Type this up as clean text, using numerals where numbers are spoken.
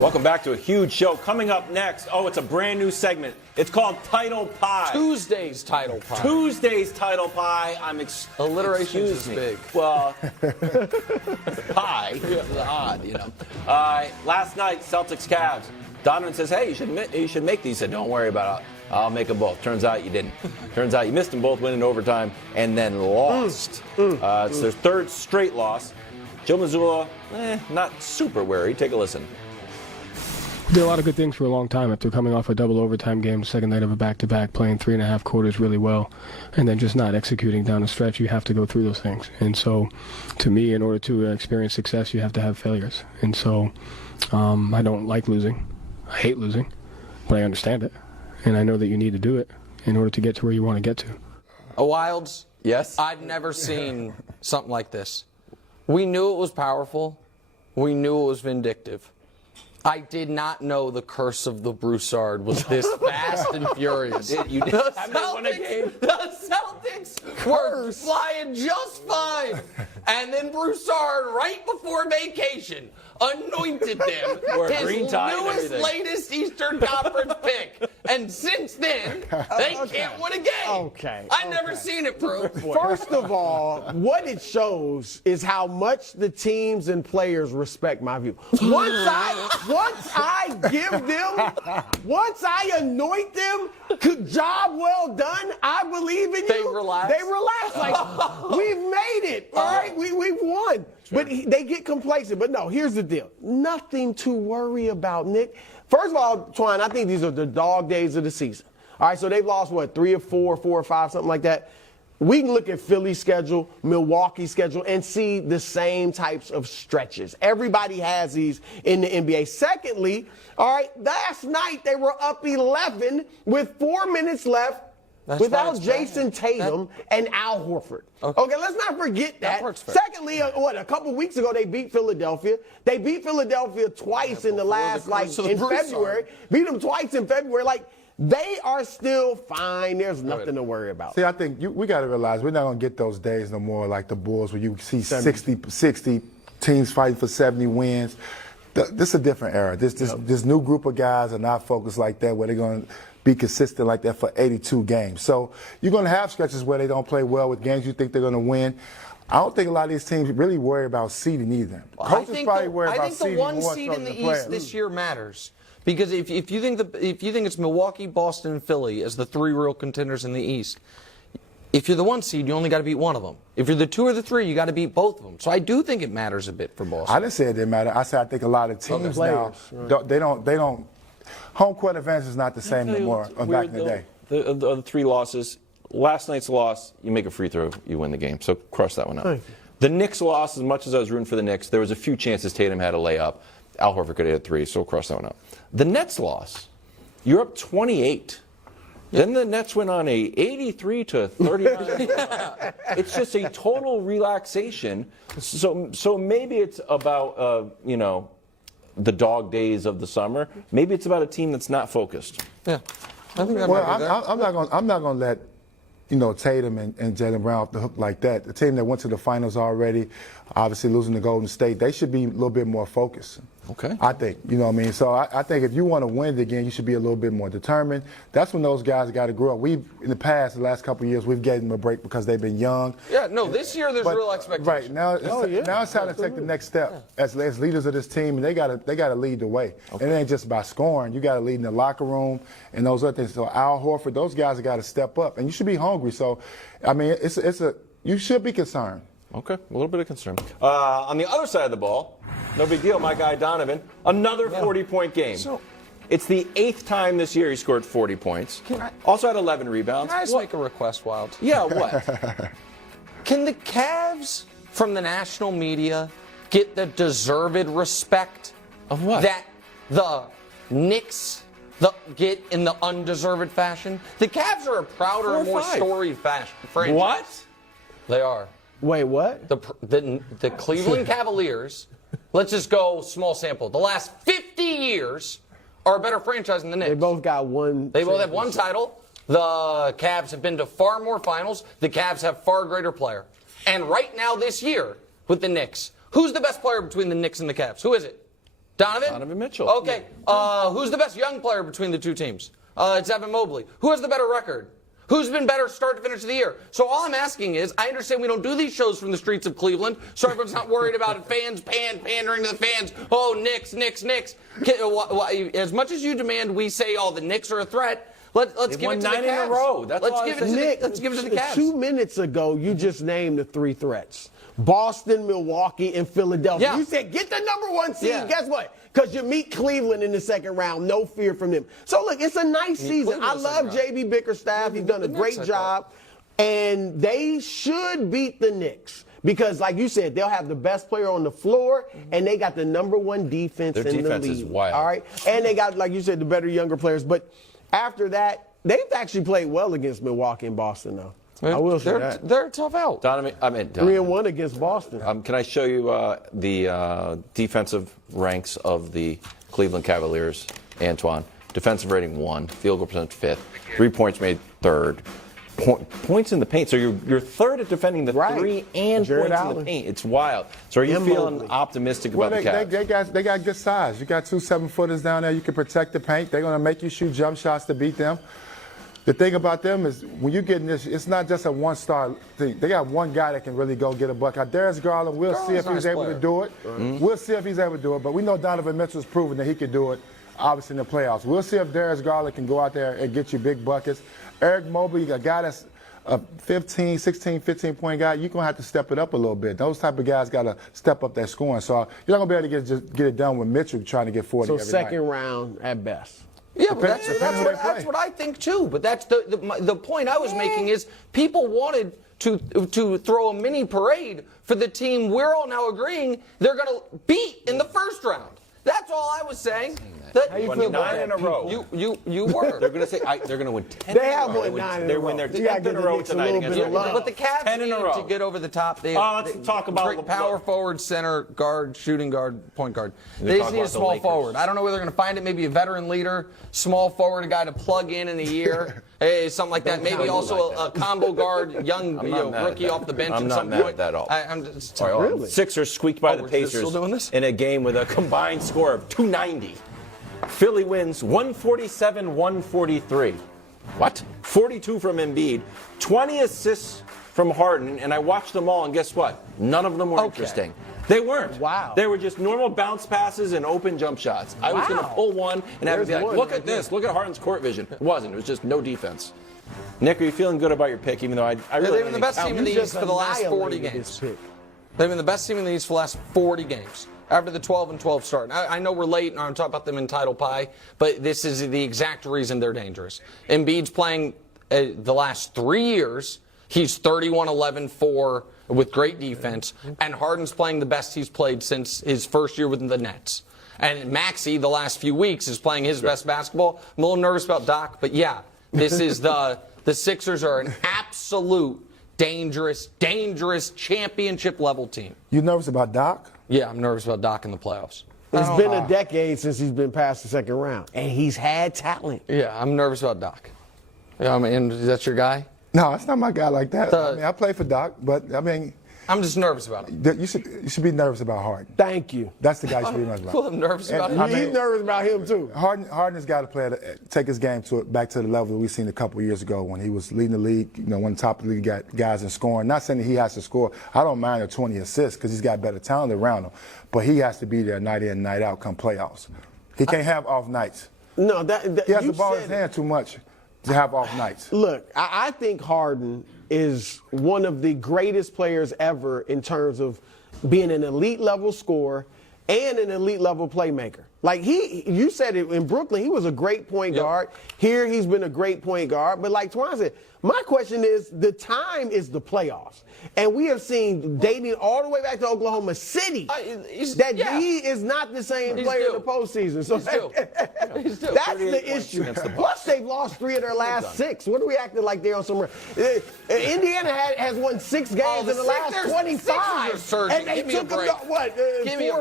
Welcome back to a huge show. Coming up next, it's a brand new segment. It's called Title Pie. Tuesday's Title Pie. Tuesday's Title Pie. Alliteration is big. Well, pie is odd, last night, Celtics Cavs. Donovan says, hey, you should make these. He said, don't worry about it. I'll make them both. Turns out you didn't. Turns out you missed them both, winning overtime, and then lost. It's their third straight loss. Joe Mazzulla, not super wary. Take a listen. Did a lot of good things for a long time after coming off a double overtime game, the second night of a back-to-back, playing 3.5 quarters really well, and then just not executing down the stretch. You have to go through those things. And so, to me, in order to experience success, you have to have failures. And so, I don't like losing. I hate losing, but I understand it. And I know that you need to do it in order to get to where you want to get to. Wilds? Yes? I've never seen something like this. We knew it was powerful. We knew it was vindictive. I did not know the curse of the Broussard was this fast and furious. You did. The Celtics were flying just fine. And then Broussard, right before vacation, anointed them his newest, latest Eastern Conference pick. And since then, they can't win a game. Okay. I've never seen it prove. First of all, what it shows is how much the teams and players respect my view. Once I anoint them, good job well done, I believe in you. They relax. Like, we've made it, all right? We've won. Sure. But they get complacent. But no, here's the deal. Nothing to worry about, Nick. First of all, Twine, I think these are the dog days of the season. All right, so they've lost, 3 or 4, 4 or 5, something like that. We can look at Philly's schedule, Milwaukee's schedule, and see the same types of stretches. Everybody has these in the NBA. Secondly, all right, last night they were up 11 with 4 minutes left without Jason Tatum and Al Horford. Okay, let's not forget that. Secondly, a couple weeks ago they beat Philadelphia. They beat Philadelphia twice in the last, in February. Beat them twice in February. They are still fine. There's nothing to worry about. See, I think we got to realize we're not going to get those days no more like the Bulls where you see 60 teams fighting for 70 wins. This is a different era. This new group of guys are not focused like that where they're going to be consistent like that for 82 games. So you're going to have stretches where they don't play well with games you think they're going to win. I don't think a lot of these teams really worry about seeding either. Coaches probably worry about seeding more. I think the one seed in the East this year matters. Because if you think it's Milwaukee, Boston, and Philly as the 3 real contenders in the East, if you're the 1 seed, you only got to beat one of them. If you're the 2 or the 3, you got to beat both of them. So I do think it matters a bit for Boston. I didn't say it didn't matter. I said I think a lot of teams now they don't. Home court advantage is not the same anymore back in the day. The 3 losses. Last night's loss, you make a free throw, you win the game. So cross that one out. The Knicks loss, as much as I was rooting for the Knicks, there was a few chances Tatum had a layup. Al Horford could have hit 3, so cross that one out. The Nets loss, you're up 28. Then the Nets went on a 83-39. It's just a total relaxation. So maybe it's about the dog days of the summer. Maybe it's about a team that's not focused. Yeah, I think that well, might be there. I'm not going to let Tatum and Jaylen Brown off the hook like that. The team that went to the finals already, obviously losing to Golden State, they should be a little bit more focused. Okay. I think, you know what I mean? So I think if you want to win it again, you should be a little bit more determined. That's when those guys got to grow up. In the past, the last couple of years, we've given them a break because they've been young. Yeah, no, this year there's real expectations. Right, now it's time to take the next step as leaders of this team, and they got to lead the way. Okay. And it ain't just by scoring. You got to lead in the locker room and those other things. So Al Horford, those guys have got to step up, and you should be hungry. So, I mean, you should be concerned. Okay, a little bit of concern. On the other side of the ball, no big deal, my guy Donovan, another 40-point game. So, it's the 8th time this year he scored 40 points. Also had 11 rebounds. Can I just make a request, Wild? Yeah, what? Can the Cavs from the national media get the deserved respect of what? That the Knicks get in the undeserved fashion? The Cavs are a prouder and more storied franchise. What? They are. Wait, what? The Cleveland Cavaliers, let's just go small sample. The last 50 years are a better franchise than the Knicks. They both got one. They both have one title. The Cavs have been to far more finals. The Cavs have far greater player. And right now this year with the Knicks, who's the best player between the Knicks and the Cavs? Who is it? Donovan Mitchell. Okay. Who's the best young player between the two teams? It's Evan Mobley. Who has the better record? Who's been better start to finish of the year? So all I'm asking is, I understand we don't do these shows from the streets of Cleveland, so everyone's not worried about it. Fans pandering to the fans. Oh, Knicks. As much as you demand we say, oh, the Knicks are a threat, let's give it to the Cavs. 9 in a row. That's all let's give it to the Cavs. 2 minutes ago, you just named the 3 threats. Boston, Milwaukee, and Philadelphia. Yeah. You said, get the number 1 seed. Yeah. Guess what? Because you meet Cleveland in the second round. No fear from them. So, look, it's a nice season. I love J.B. Bickerstaff. He's done a great job. And they should beat the Knicks. Because, like you said, they'll have the best player on the floor, and they got the number 1 defense in the league. Their defense is wild. All right? And they got, like you said, the better younger players. But after that, they've actually played well against Milwaukee and Boston, though. I will say that. They're a tough out. Donovan, 3-1 against Boston. can I show you the defensive ranks of the Cleveland Cavaliers, Antoine? Defensive rating 1, field goal percentage 5th, 3 points made 3rd. Points in the paint. So you're 3rd at defending the 3 and Jared points Allen. in the paint. It's wild. So are you feeling Mobley. optimistic Well, about the Cavs? they got good size. You got 2 7-footers down there. You can protect the paint. They're going to make you shoot jump shots to beat them. The thing about them is when you get in this, it's not just a one-star thing. They got one guy that can really go get a buck. Darius Garland, we'll see if he's able to do it. We'll see if he's able to do it. But we know Donovan Mitchell's proven that he can do it, obviously, in the playoffs. We'll see if Darius Garland can go out there and get you big buckets. Eric Mobley, a guy that's a 15, 16, 15-point guy, you're going to have to step it up a little bit. Those type of guys got to step up their scoring. So you're not going to be able to get it done with Mitchell trying to get 40 So every second night. round at best. Yeah, but Depends who they play. that's what I think too. But that's the point I was making is people wanted to throw a mini parade for the team we're all now agreeing they're going to beat in the first round. That's all I was saying. How you feel about 9 in a that, row. You were. They're going to say they're going to win 10 They in a have row. won 9 in They a win row. their You gotta 10th give in a the row Knicks a tonight little against bit of Milwaukee. love. But the Cavs 10 in a need row. to get over the top. They let's talk about great power forward, center, guard, shooting guard, point guard. We They talk just need a about the small Lakers. forward. I don't know where they're going to find it. Maybe a veteran leader, small forward, a guy to plug in a year, something like that. Maybe sound also like a combo guard, young not mad rookie at off the bench. I'm at not some mad point. at that at all. I'm just Really? Sixers squeaked by the we're Pacers still doing this? in a game with a combined score of 290. Philly wins 147-143. What? 42 from Embiid, 20 assists from Harden, and I watched them all, and guess what? None of them were interesting. They weren't. Wow. They were just normal bounce passes and open jump shots. I was going to pull one and have it be There's like, one look right at this. Look at Harden's court vision. It wasn't. It was just no defense. Nick, are you feeling good about your pick, even though I really They've been the best team in the You East just for the last 40 annihilated games. this pick. They've been the best team in the East for the last 40 games. After the 12-12 start. I know we're late, and I'm talking about them in title pie, but this is the exact reason they're dangerous. Embiid's playing the last 3 years. He's 31-11-4 with great defense, and Harden's playing the best he's played since his first year with the Nets. And Maxey, the last few weeks, is playing his best basketball. I'm a little nervous about Doc, but yeah, this is the Sixers are an absolute dangerous championship-level team. You nervous about Doc? Yeah, I'm nervous about Doc in the playoffs. It's been a decade since he's been past the second round, and he's had talent. Yeah, I'm nervous about Doc. Yeah, I mean, is that your guy? No, it's not my guy like that. I play for Doc, but I mean, I'm just nervous about him. you should be nervous about Harden. Thank you. That's the guy you should be nervous about. Well, I'm nervous about him. He's nervous about him, too. Harden has got to take his game back to the level that we seen a couple of years ago when he was leading the league, one of the top of the league guys in scoring. Not saying that he has to score. I don't mind the 20 assists because he's got better talent around him, but he has to be there night in, night out come playoffs. He can't have off nights. No, He has you the ball in said his it. hand too much to have off nights. Look, I think Harden is one of the greatest players ever in terms of being an elite level scorer and an elite level playmaker. Like you said it in Brooklyn, he was a great point guard. Here he's been a great point guard. But like Twan said, my question is, the time is the playoffs. And we have seen dating all the way back to Oklahoma City that he is not the same player in the postseason. So that's the issue. Plus, they've lost 3 of their last 6. What are we acting like they're on somewhere? Indiana has won 6 games in the last 25. Sixers are surging. And they Give me a took them break. to, what, Give me a